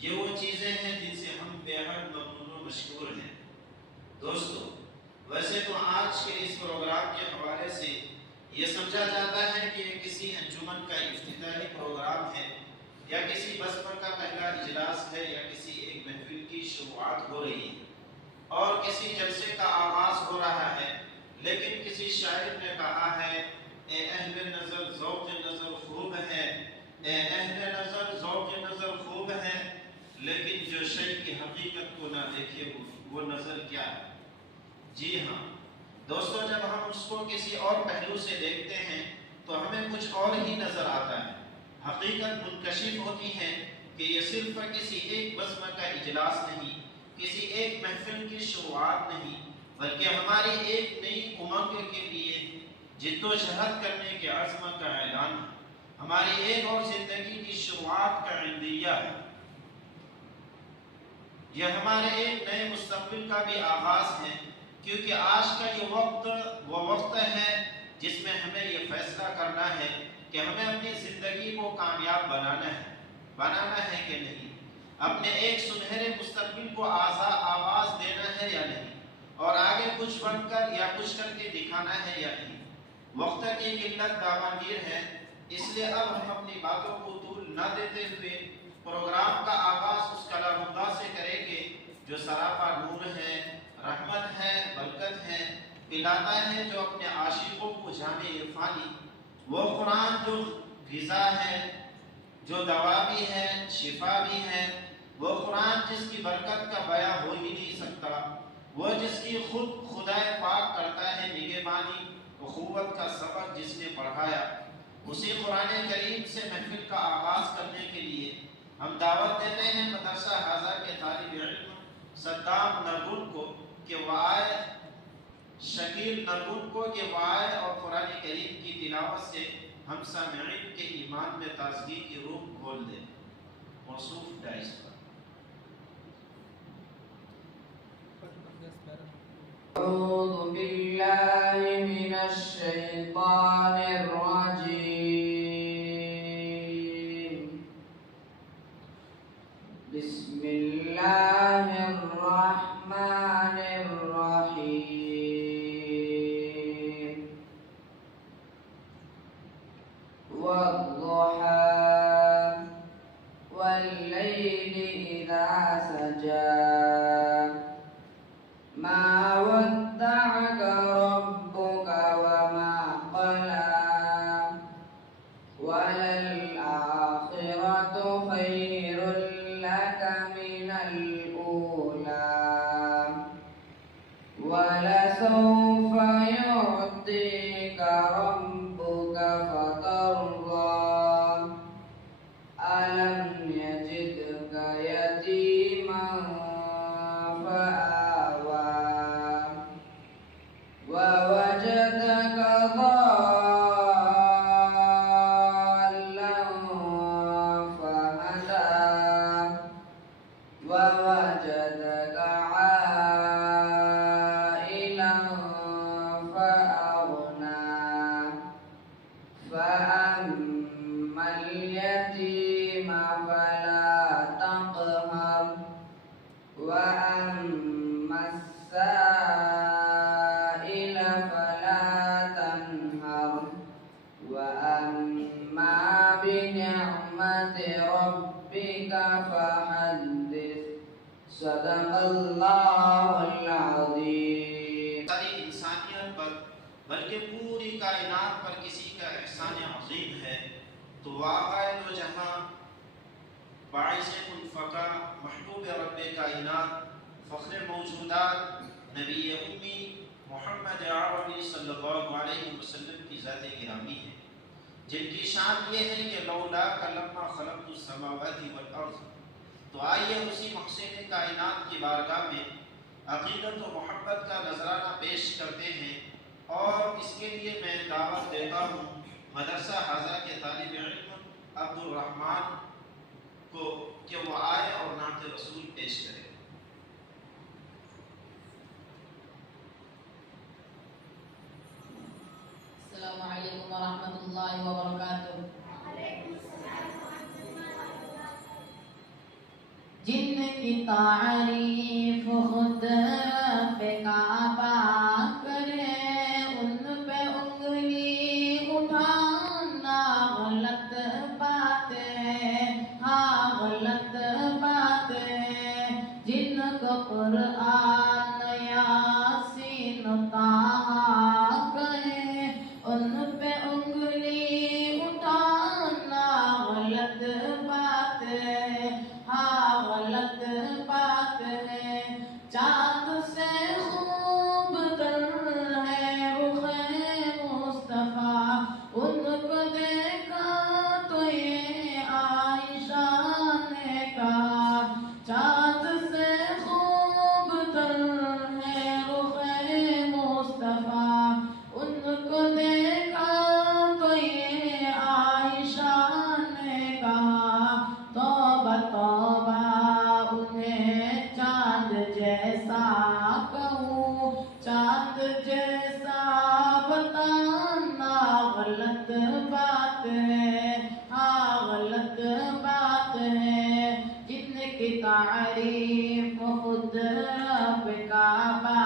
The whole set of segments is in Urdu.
یہ وہ چیزیں ہیں جن سے ہم بے حد ممنون و مشکور ہیں۔ دوستو، ویسے تو آج کے اس پروگرام کے حوالے سے یہ سمجھا جاتا ہے کہ یہ کسی انجمن کا افتتاحی پروگرام ہے، یا کسی بسمہ کا پہلا اجلاس ہے، یا کسی ایک محفل کی شروعات ہو رہی ہے اور کسی جلسے کا آغاز ہو رہا ہے۔ لیکن کسی شاعر نے کہا ہے، اے اہل نظر ذوق نظر خوب ہے، اے اہل نظر ذوق نظر خوب ہے، لیکن جو شے کی حقیقت کو نہ دیکھے وہ نظر کیا ہے۔ جی ہاں دوستو، جب ہم اس کو کسی اور پہلو سے دیکھتے ہیں تو ہمیں کچھ اور ہی نظر آتا ہے۔ حقیقت منکشف ہوتی ہے کہ یہ صرف کسی ایک بزم کا اجلاس نہیں، کسی ایک محفل کی شروعات نہیں، بلکہ ہماری ایک نئی امنگ کے لیے جد و جہد کرنے کے عزم کا اعلان ہے، ہماری ایک اور زندگی کی شروعات کا عندیہ ہے۔ یہ ہمارے ایک نئے مستقبل کا بھی آغاز ہے، کیونکہ آج کا یہ وقت وہ وقت ہے جس میں ہمیں یہ فیصلہ کرنا ہے کہ ہمیں اپنی زندگی کو کامیاب بنانا ہے کہ نہیں، اپنے ایک سنہرے مستقبل کو آواز دینا ہے یا نہیں، اور آگے کچھ بن کر یا کچھ کر کے دکھانا ہے یا نہیں۔ وقت کی قلت دامنگیر ہے، اس لیے اب ہم اپنی باتوں کو طول نہ دیتے ہوئے پروگرام کا آغاز اس کلام اللہ سے کریں گے جو سراپا نور ہے، رحمت ہے، برکت ہے، پلاتا ہے جو اپنے عاشقوں کو جامِ عرفانی، وہ قرآن جو غذا ہے، جو دوا بھی ہے، شفا بھی ہے، وہ قرآن جس کی برکت کا بیان ہو ہی نہیں سکتا، وہ جس کی خود خدائے پاک کرتا ہے نگہبانی، اخوت کا سبق جس نے پڑھایا، اسی قرآن کریم سے محفل کا آغاز کرنے کے لیے ہم دعوت دیتے ہیں مدرسہ حاضہ کے طالب علم صدام نرگن کو کہ وہ آئے، شکیل نرگن کو کہ وہ آئے اور قرآن کریم کی تلاوت سے ہم سامعین کے ایمان میں تازگی کی روح کھول دیں۔ موصوف ڈائس پر أعوذ بالله من الشيطان الرجيم بسم الله الرحمن الرحيم والضحى والليل إذا سجى ما ودعك ربك وما قلى وللآخرة خير لك من الأولى ولسوف يعطيك ربك فترضى ألم يجدك يتيما ووجدك ضالا فهدى ووجدك عائلا فأغنى فأما اليتيم فلا تقهر وأما السائل فلا تنهر وأما بنعمة ربك فحدث صدق اللہ العظیم۔ ساری انسانیت پر بلکہ پوری کائنات پر کسی کا احسان عظیم ہے تو واقع دو جہاں باعث منفقہ محبوب رب کائنات فخر موجودات نبی امی محمد عربی صلی اللہ علیہ وسلم کی ذات گرامی ہے، جن کی شان یہ ہے کہ لولا لما خلقت السماوات والارض۔ تو آئیے اسی محسن کائنات کی بارگاہ میں عقیدت و محبت کا نذرانہ پیش کرتے ہیں، اور اس کے لیے میں دعوت دیتا ہوں مدرسہ حاضہ کے طالب علم عبدالرحمن کو کہ وہ آئے اور نعت رسول پیش کرے۔ السلام علیکم ورحمۃ اللہ وبرکاتہ۔ کی تعریف خود رب کعبہ کرے، ان پہ انگلی اٹھانا غلط بات ہے، ہاں غلط بات ہے۔ جن کو قرآن یاسین طٰہٰ کہے، ان پہ انگلی اٹھانا غلط بات ہے، ہاں غلط بات ہے۔ چاند سے خوب تر ہے رخ مصطفیٰ، ان کو دیکھا تو یہ عائشہ نے کہا، چاند سے خوب تر ہے رخ مصطفیٰ، ان کو دیکھا تو یہ عائشہ نے کہا، توبہ توبہ انہیں چاند جیسا کہوں، چاند جیسا بتانا غلط بات ہے، ہاں غلط بات ہے۔ جن کی تعریف خود رب کعبہ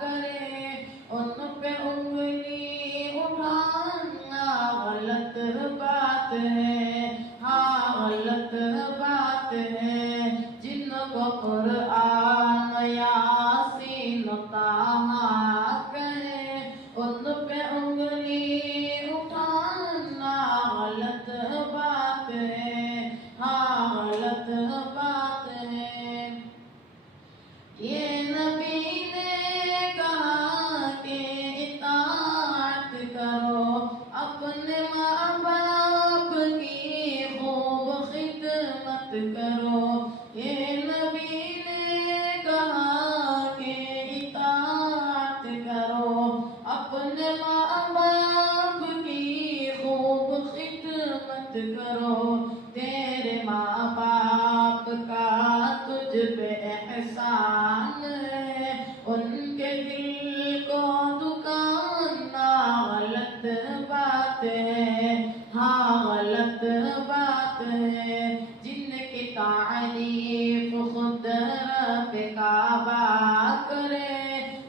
کرے، ان پہ انگلی اٹھانا غلط بات ہے، ہاں غلط بات ہے۔ جن کو قرآن یاسین طٰہٰ کہے، ان پہ انگلی اٹھانا غلط بات ہے، ہاں غلط بات ہے۔ یہ نبی نے کہا کہ اطاعت کرو، اپنے ماں باپ کی خوب خدمت کرو۔ یہ نبی نے کہا کہ اطاعت کرو، اپنے ماں باپ کی خوب خدمت کرو۔ تیرے ماں باپ کا تجھ پہ احسان ہے، ان کے دل کو دکانا غلط بات ہے، ہاں غلط بات ہے۔ جن کی تعریف خود رب کعبہ کرے،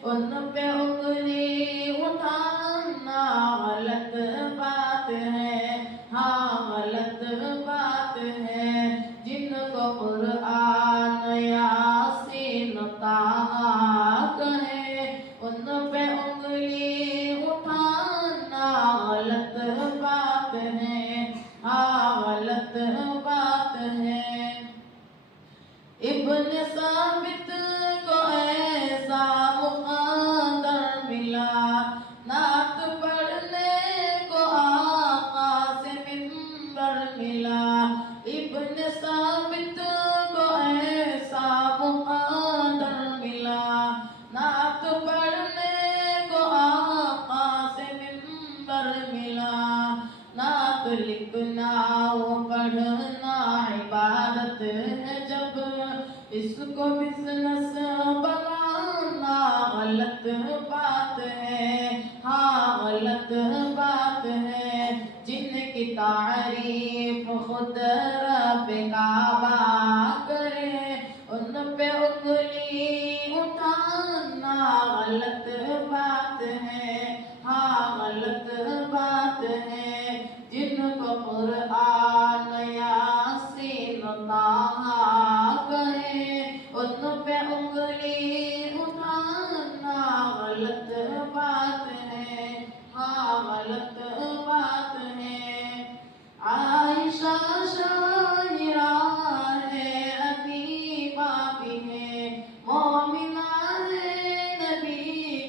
ان پہ انگلی اٹھانا غلط بات ہے، ہاں غلط بات ہے۔ جن کو قرآن یاسین طٰہٰ کہے، ان پہ انگلی اٹھانا غلط بات ہے، ہاں غلط بات ہے۔ ابن ثابت کو ایسا مقدر ملا، نعت پڑھنے کو آقا سے منبر ملا۔ ابن ثابت کو ایسا مقدر ملا، نعت پڑھنے کو آقا سے منبر ملا۔ نعت لکھنا و پڑھنا عبادت ہے، جب اس کو بزنس بنانا غلط بات ہے، ہاں غلط بات ہے۔ جن کی تعریف خود رب کعبہ کرے، ان پہ انگلی اٹھانا غلط بات ہے، ہاں غلط بات ہے۔ جن کو قرآن یاسین طٰہٰ کہے، ان پہ انگلی اٹھانا غلط بات ہے، ہاں غلط بات ہے۔ عائشہ شاعرہ ہے، ادیبہ بھی ہے، مومنہ ہے، نبی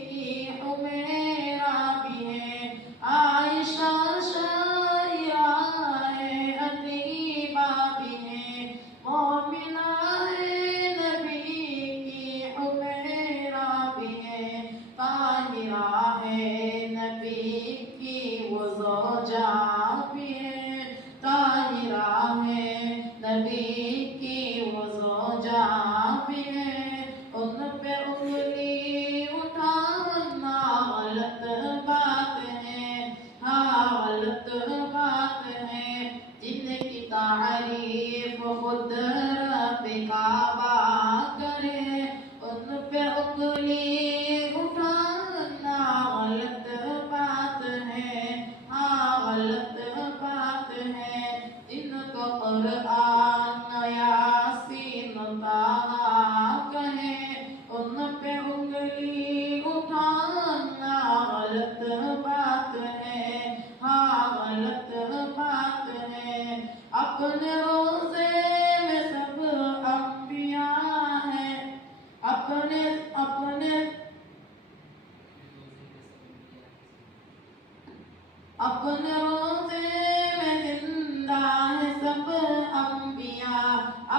کی حمیرہ بھی ہے۔ عائشہ شاعرہ ہے، ادیبہ بھی ہے، مومنہ ہے، نبی کی حمیرہ بھی ہے۔ طاہرہ ہے، نبی کی وہ زوجہ بھی ہے، طاہرہ ہے، نبی کی وہ زوجہ بھی ہے۔ ان پہ انگلی اٹھانا غلط بات ہے، ہاں غلط بات ہے۔ جن کی تعریف خود رب کعبہ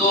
2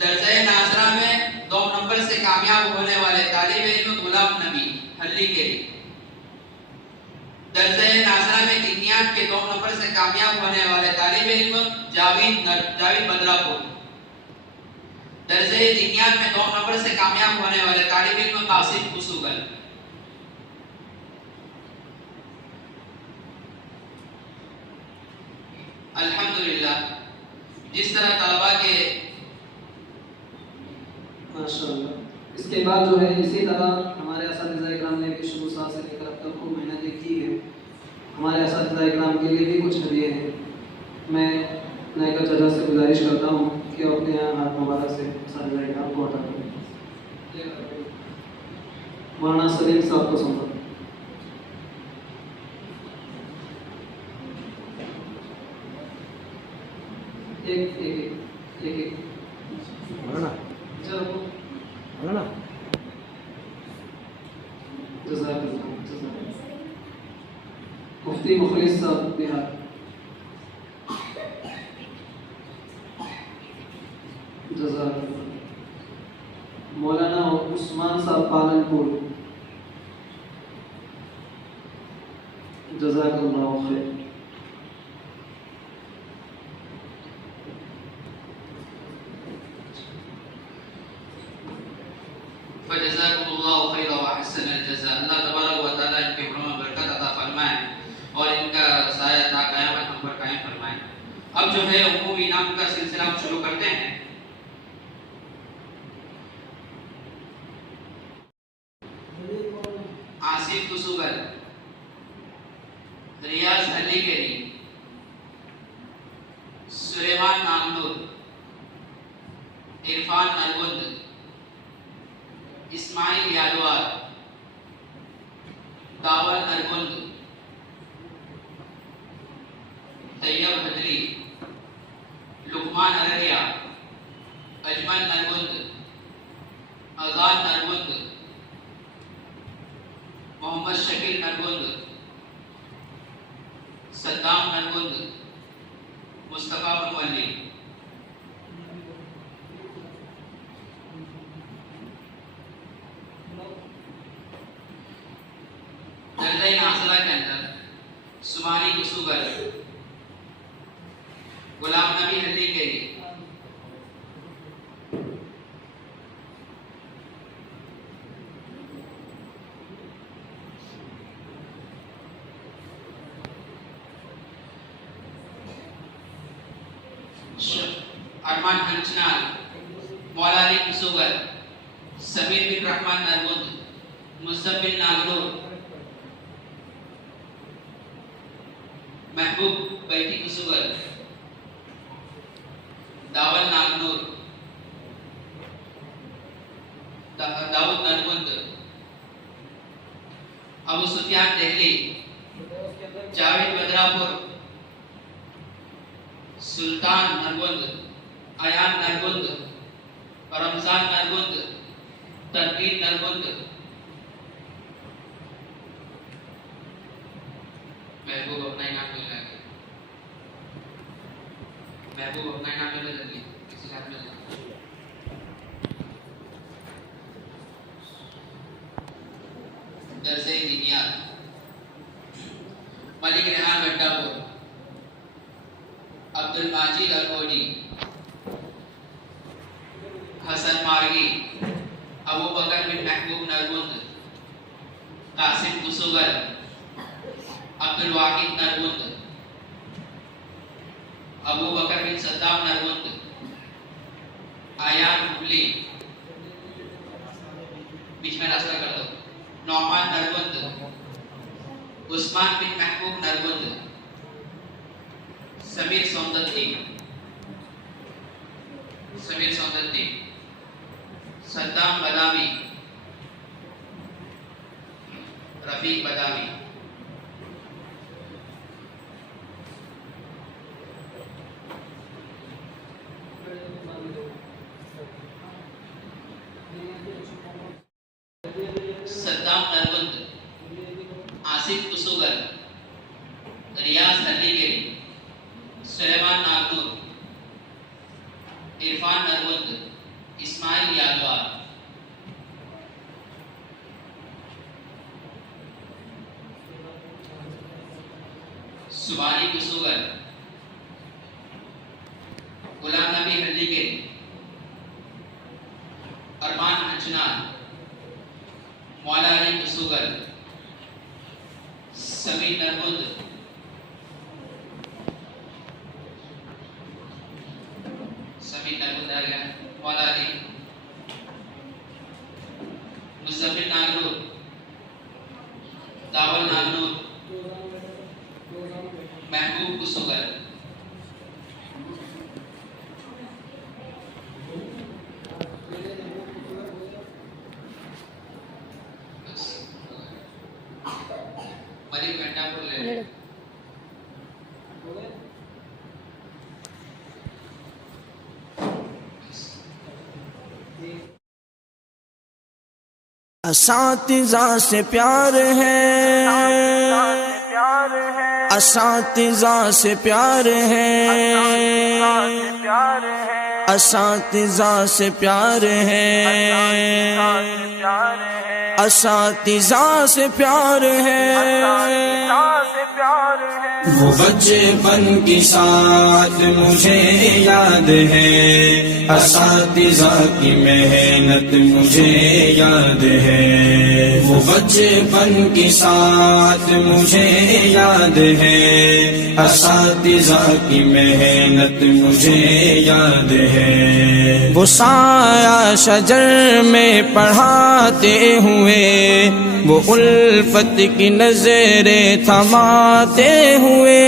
درجہ ناظرہ میں 2 نمبر سے کامیاب ہونے والے طالب علم غلام نبی ہلی کیری. درجہ ناظرہ میں دینیات کے 2 نمبر سے کامیاب ہونے والے طالب علم جاوید بدراپور. درجہ دینیات میں 2 نمبر سے کامیاب ہونے والے طالب علم قاسم کسوگل. الحمدللہ جس طرح طلبہ کے ماشاءاللہ اس کے بعد جو ہے اسی طرح ہمارے اساتذہ اکرام نے بھی شروع سال سے لے کر اب تک خوب محنت کی ہے. ہمارے اساتذہ اکرام کے لیے بھی کچھ ہدیے ہیں. میں نائکہ چچا سے گزارش کرتا ہوں کہ وہ اپنے یہاں ہاتھ مبارک سے اساتذہ اکرام کو عطا کریں. مولانا سلیم صاحب کو سنبھال. ایک مفتی مخلص صاحب بہار. مولانا عثمان صاحب پالنپور. جزاک اللہ خیر. فجزاکم اللہ خیر و احسن الجزاء. اللہ تبارک و تعالیٰ ان کے عمروں میں برکت عطا فرمائے اور ان کا سایہ تا قیامت ہم پر قائم فرمائے. اب جو ہے عمومی انعام کا سلسلہ ہم شروع کرتے ہیں. آصف کسوگل, ریاض ہلی کیری, سلیمان نامنور, عرفان نرگند, اسماعیل یادوار, داول نرگند, طیب حجری, لقمان ارریا, اجمل نرگند, اذان نرگند, محمد شکیل نرگند, صدام نرگند, مصطفیٰ مرولی. درجہ ناصرہ کے اندر سمانی کسوگل, غلام نبی ہلی کیری, ارمان ہنچنال, مولا علی کسوگل, سمیر بن رحمان نرگند, مزمل ناگرور, محبوب بیٹی کسوگل, داول ناگنور, داؤد نرگند, ابو سفیان دہلی, جاوید بدراپور, سلطان نرگند, ایان نرگند, رمضان نرگند, تنویر نرگند, محبوب اپنا انعام مل رہا ہے. محبوب اپنا انعام مل رہا ہے. کسی کے ہاتھ میں درسے دینیات, ملک ریحان گنڈاپور, عبد الماجد الکوڈی, حسن مارگی, ابو بکر بن محبوب نرگند, قاسم کسوگل, عبد الواحد نرگند, ابو بکر بن صدام نرگند, آیان حبلی, بیچ میں راستہ کر دو, نعمان نرگند, عثمان بن محبوب نرگند, سمیر سوندتی, صدام بدامی, رفیق بدامی. صدام نرگند, آصف کسوگل, ریاض ہلی کیری, سلیمان ناگنور, عرفان نرگند, اسماعیل یادوار، سبانی کسوگر، غلام نبی ہلدیگے، ارمان انچنان، مولا علی کسوگر، سمیع نرمد، آ گیا، مولا علی، مزمل ناگنور، داول ناگنور، محبوب کسوگر، ملک گھنٹا پور لے اساتذہ سے پیار ہے، اساتذہ سے پیار ہے، اساتذہ سے پیار ہے، اساتذہ سے پیار ہے، وہ بچپن کی ساتھ مجھے یاد ہے، اساتذہ کی محنت مجھے یاد ہے، وہ بچپن کی ساتھ مجھے یاد ہے، اساتذہ کی محنت مجھے یاد ہے، وہ سایہ شجر میں پڑھاتے ہوئے، وہ الفت کی نظریں تھماتے ہوئے،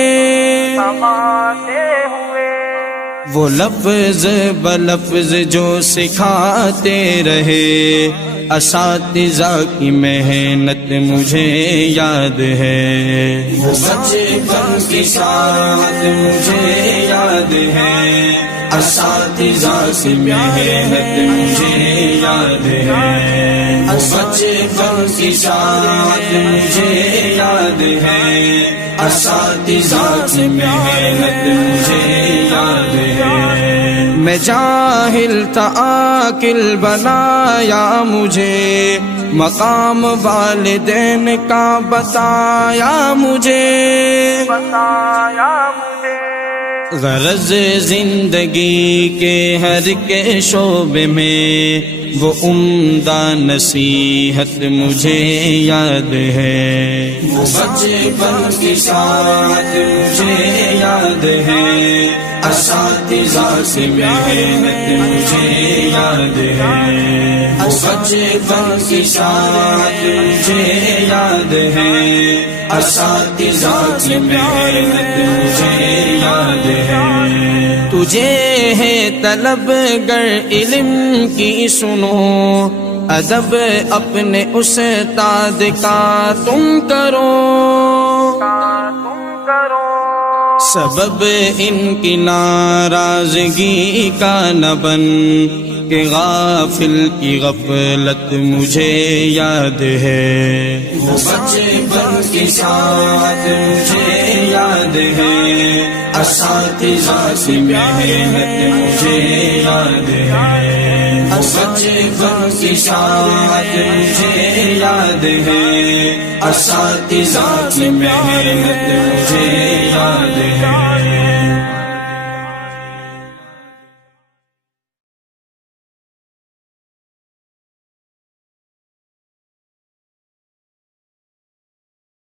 وہ لفظ بلفظ جو سکھاتے رہے، اساتذہ کی محنت مجھے یاد ہے، وہ بچپن کی ساتھ مجھے یاد ہے، اساتذہ کی محنت مجھے یاد ہے، وہ بچپن کی ساتھ مجھے یاد ہے، اساتذہ کی محنت مجھے یاد ہے، میں جاہل تھا عاقل بنایا مجھے، مقام والدین کا بتایا مجھے، غرض زندگی کے ہر کے شعبے میں وہ عمدہ نصیحت مجھے یاد ہے، وہ بچپن کی ساتھ مجھے یاد ہے، اساتذہ کی محنت مجھے یاد ہے، وہ بچپن کی ساتھ مجھے یاد ہے، اساتذہ کی محنت مجھے یاد ہے، تجھے ہے طلب گر علم کی سنو، ادب اپنے استاد کا تم کرو، سبب ان کی ناراضگی کا نہ بن، کہ غافل کی غفلت مجھے یاد ہے، وہ بچپن کی ساتھ مجھے یاد ہے، اساتذہ کی محنت مجھے یاد ہے، وہ بچپن کی ساتھ مجھے یاد ہے، اساتذہ کی محنت مجھے یاد ہے۔